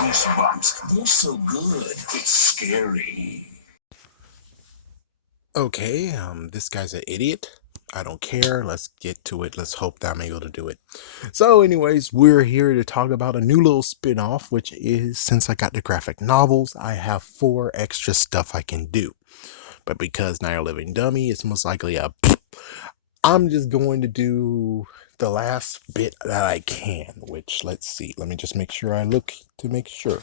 Goosebumps. They're so good. It's scary. Okay, this guy's an idiot. I don't care. Let's get to it. Let's hope that I'm able to do it. So, anyways, we're here to talk about a new little spin-off, which is since I got the graphic novels, I have 4 extra stuff I can do. But because Night Living Dummy is most likely a I'm just going to do the last bit that I can, which let's see. Let me just make sure I look to make sure.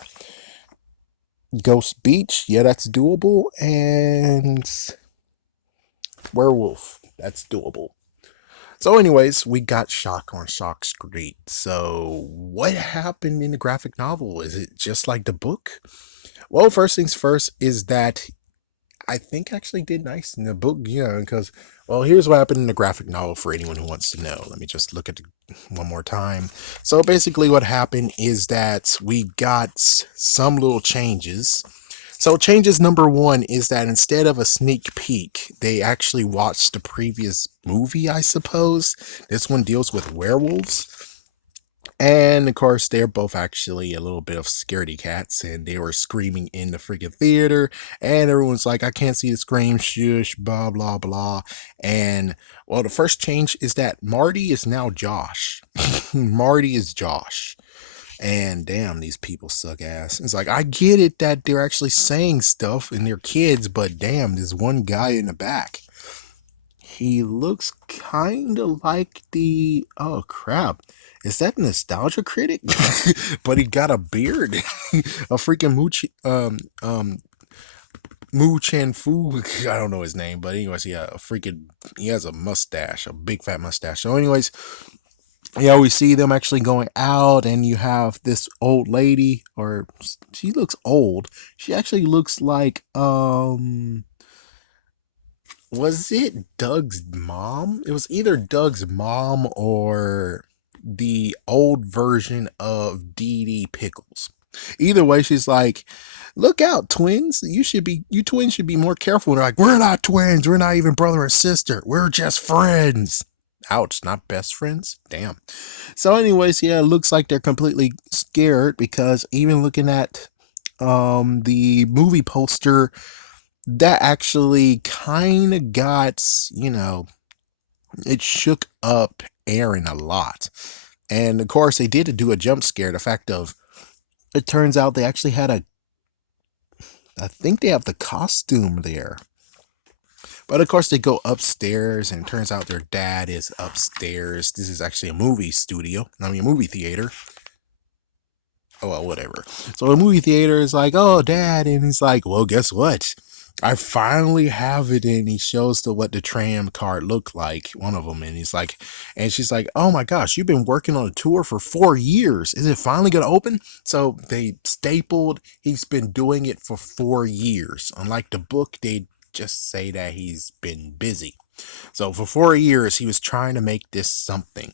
Ghost Beach, yeah, that's doable, and Werewolf, that's doable. So, anyways, we got Shock on Shock Street. So, what happened in the graphic novel? Is it just like the book? Well, first things first is that I think actually did nice in the book, yeah, because, well, here's what happened in the graphic novel for anyone who wants to know. Let me just look at it one more time. So, basically, what happened is that we got some little changes. So, changes number one is that instead of a sneak peek, they actually watched the previous movie, I suppose. This one deals with werewolves. And of course, they're both actually a little bit of scaredy cats, and they were screaming in the freaking theater. And everyone's like, I can't see the scream, shush, blah, blah, blah. And well, the first change is that Marty is now Josh. Marty is Josh. And damn, these people suck ass. It's like, I get it that they're actually saying stuff and they're kids, but damn, there's one guy in the back. He looks kind of like the. Oh, crap. Is that Nostalgia Critic? But he got a beard. A freaking Mu Chen Fu. I don't know his name, but anyways, he has a mustache, a big fat mustache. So, anyways, yeah, we see them actually going out, and you have this old lady, or she looks old. She actually looks like was it Doug's mom? It was either Doug's mom or the old version of Dee Dee Pickles. Either way, she's like, "Look out, twins! You twins should be more careful." And they're like, "We're not twins. We're not even brother and sister. We're just friends." Ouch, not best friends? Damn. So, anyways, yeah, it looks like they're completely scared because even looking at the movie poster, that actually kind of got, it shook up Aaron a lot. And of course, they did do a jump scare. The fact of it turns out they actually had I think they have the costume there. But of course, they go upstairs, and it turns out their dad is upstairs. This is actually a movie studio, I mean, a movie theater. Oh, well, whatever. So the movie theater is like, oh, dad. And he's like, well, guess what? I finally have it. And he shows the what the tram card looked like, one of them. And he's like, and she's like, oh my gosh, you've been working on a tour for 4 years. Is it finally going to open? So they stapled, he's been doing it for 4 years. Unlike the book, they just say that he's been busy. So for 4 years, he was trying to make this something.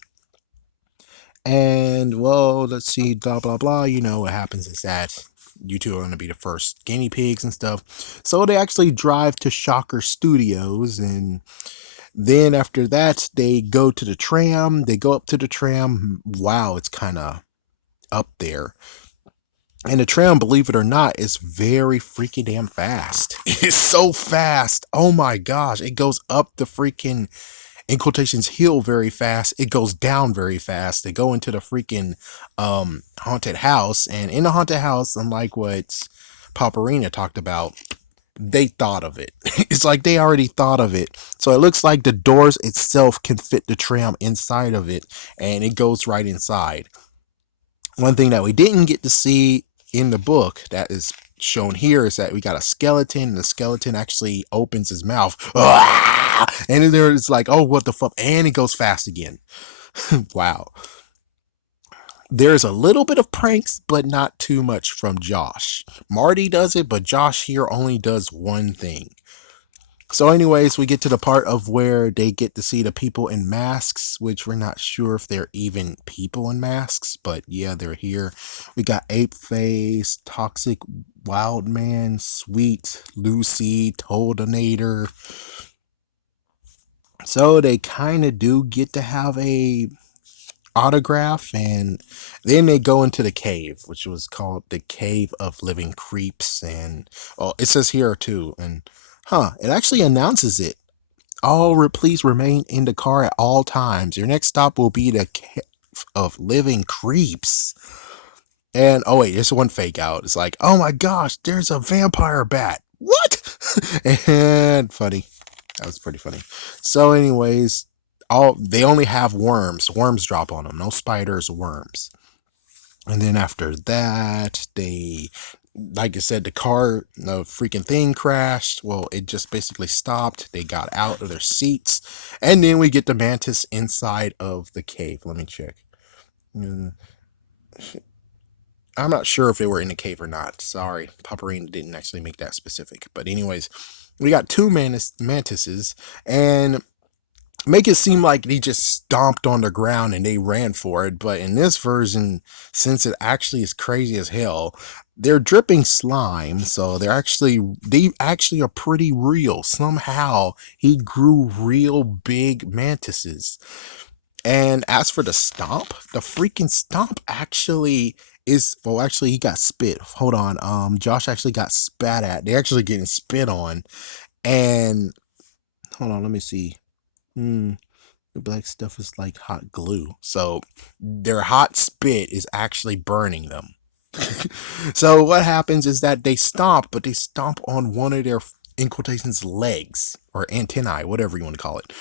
And well, let's see, blah blah blah. You know what happens is that you two are going to be the first guinea pigs and stuff. So they actually drive to Shocker Studios, and then after that, they go to the tram. They go up to the tram. Wow, it's kind of up there. And the tram, believe it or not, is very freaking damn fast. It's so fast. Oh my gosh. It goes up the freaking, in quotations, hill very fast. It goes down very fast. They go into the freaking haunted house, and in the haunted house, unlike what Paparina talked about, they thought of it. It's like they already thought of it. So it looks like the doors itself can fit the tram inside of it, and it goes right inside. One thing that we didn't get to see in the book that is shown here is that we got a skeleton, and the skeleton actually opens his mouth. And then there's like, oh, what the fuck? And it goes fast again. Wow. There's a little bit of pranks, but not too much from Josh. Marty does it, but Josh here only does one thing. So, anyways, we get to the part of where they get to see the people in masks, which we're not sure if they're even people in masks, but yeah, they're here. We got Ape Face, Toxic Wildman, Sweet, Lucy, Toadinator. So they kind of do get to have a autograph, and then they go into the cave, which was called the Cave of Living Creeps. And oh, it says here too, and it actually announces it. Please remain in the car at all times. Your next stop will be the Cave of Living Creeps. And oh wait, there's one fake out. It's like, oh my gosh, there's a vampire bat. What? And funny. That was pretty funny. So, anyways, all they only have worms. Worms drop on them. No spiders, worms. And then after that, they, like I said, the freaking thing crashed. Well, it just basically stopped. They got out of their seats, and then we get the mantis inside of the cave. Let me check. Mm, I'm not sure if they were in the cave or not. Sorry, Paparina didn't actually make that specific. But anyways, we got two mantises, and make it seem like they just stomped on the ground and they ran for it. But in this version, since it actually is crazy as hell, they're dripping slime, so they actually are pretty real. Somehow he grew real big mantises. And as for the freaking stomp actually is, well, actually he got spit. Hold on. Josh actually got spat at. They're actually getting spit on. And hold on, let me see. Hmm. The black stuff is like hot glue. So their hot spit is actually burning them. So what happens is that they stomp, but they stomp on one of their, in quotations, legs or antennae, whatever you want to call it.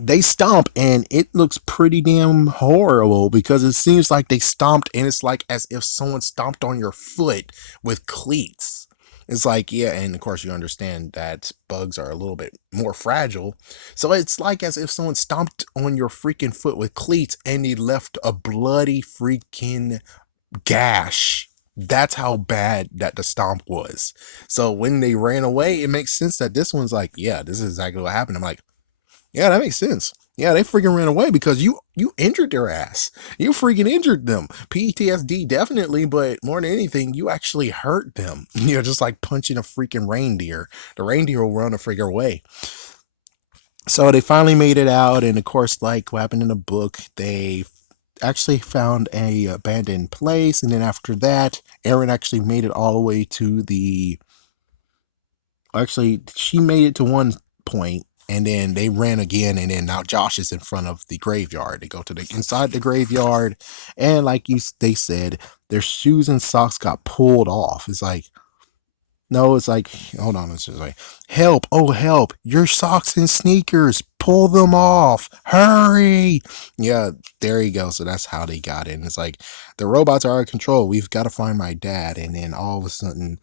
They stomp and it looks pretty damn horrible because it seems like they stomped and it's like as if someone stomped on your foot with cleats. It's like, yeah, and of course you understand that bugs are a little bit more fragile. So it's like as if someone stomped on your freaking foot with cleats and they left a bloody freaking gash. That's how bad that the stomp was. So when they ran away, it makes sense that this one's like, yeah, this is exactly what happened. I'm like, yeah, that makes sense. Yeah, they freaking ran away because you injured their ass. You freaking injured them. PTSD definitely, but more than anything, you actually hurt them. You're just like punching a freaking reindeer. The reindeer will run a freaking away. So they finally made it out, and of course, like what happened in the book, they actually found a abandoned place, and then after that, Erin actually made it all the way to the. Actually, she made it to one point, and then they ran again, and then now Josh is in front of the graveyard. They go to the inside the graveyard, and like they said, their shoes and socks got pulled off. It's like, no, it's like, hold on, it's just like, help, oh help, your socks and sneakers, pull them off, hurry. Yeah, there you go. So that's how they got in. It's like the robots are out of control. We've got to find my dad, and then all of a sudden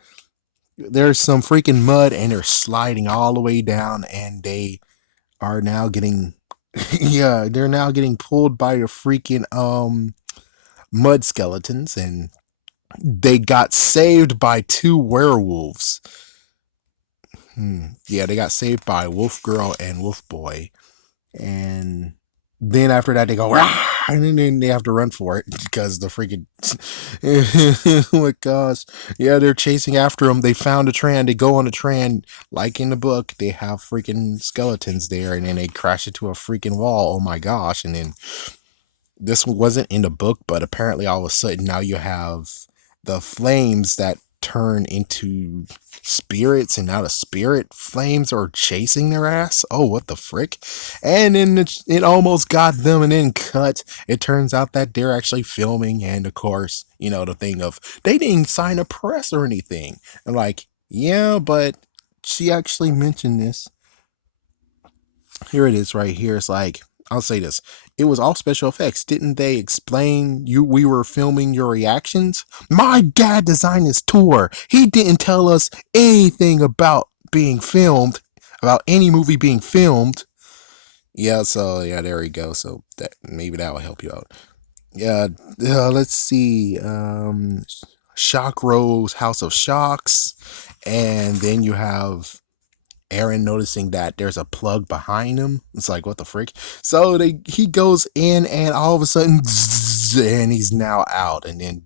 there's some freaking mud and they're sliding all the way down and they are now getting yeah, they're now getting pulled by the freaking mud skeletons, and they got saved by two werewolves. Yeah, they got saved by Wolf Girl and Wolf Boy. And then after that they go Rah! And then they have to run for it because the freaking oh my gosh, yeah, they're chasing after them. They found a tran, they go on a tran, like in the book they have freaking skeletons there, and then they crash into a freaking wall. Oh my gosh. And then this wasn't in the book, but apparently all of a sudden now you have the flames that turn into spirits, and now the spirit flames are chasing their ass. Oh, what the frick. And then it almost got them, and then cut. It turns out that they're actually filming, and of course, the thing of they didn't sign a press or anything. And like, yeah, but she actually mentioned this. Here it is right here. It's like, I'll say this. It was all special effects. Didn't they explain we were filming your reactions? My dad designed this tour. He didn't tell us anything about being filmed, about any movie being filmed. Yeah, so yeah, there we go. So that maybe that will help you out. Yeah, let's see. Shock Rose House of Shocks, and then you have Aaron noticing that there's a plug behind him. It's like, what the frick? So he goes in, and all of a sudden, and he's now out. And then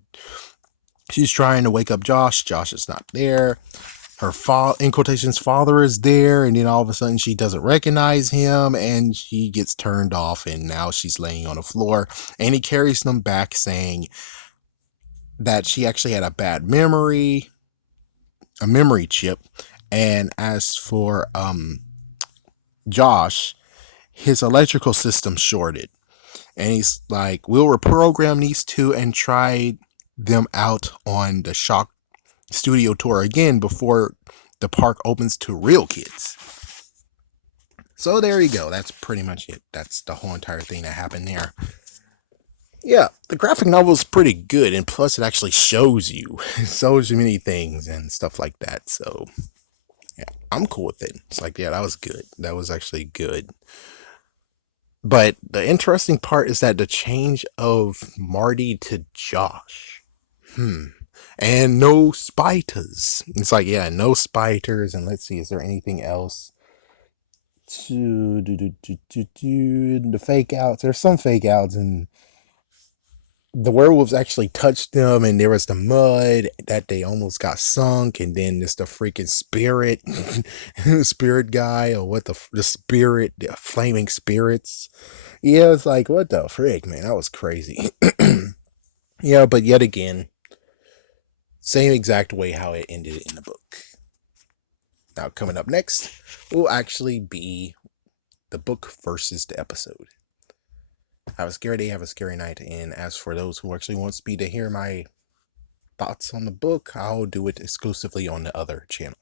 she's trying to wake up Josh. Josh is not there. her in quotations father is there, and then all of a sudden she doesn't recognize him, and she gets turned off, and now she's laying on the floor, and he carries them back saying that she actually had a bad memory, a memory chip. And as for Josh, his electrical system shorted, and he's like, we'll reprogram these two and try them out on the Shock Studio tour again before the park opens to real kids. So there you go. That's pretty much it. That's the whole entire thing that happened there. Yeah, the graphic novel is pretty good, and plus it actually shows you so many things and stuff like that. So yeah, I'm cool with it. It's like, yeah, that was good. That was actually good. But the interesting part is that the change of Marty to Josh. And no spiders. It's like, yeah, no spiders. And let's see, is there anything else? The fake outs. There's some fake outs, and the werewolves actually touched them, and there was the mud that they almost got sunk, and then there's the freaking spirit, spirit guy, or what the spirit, the flaming spirits. Yeah, it's like, what the frick, man, that was crazy. Yeah, but yet again, same exact way how it ended in the book. Now, coming up next will actually be the book versus the episode. Have a scary day, have a scary night, and as for those who actually wants me to hear my thoughts on the book, I'll do it exclusively on the other channel.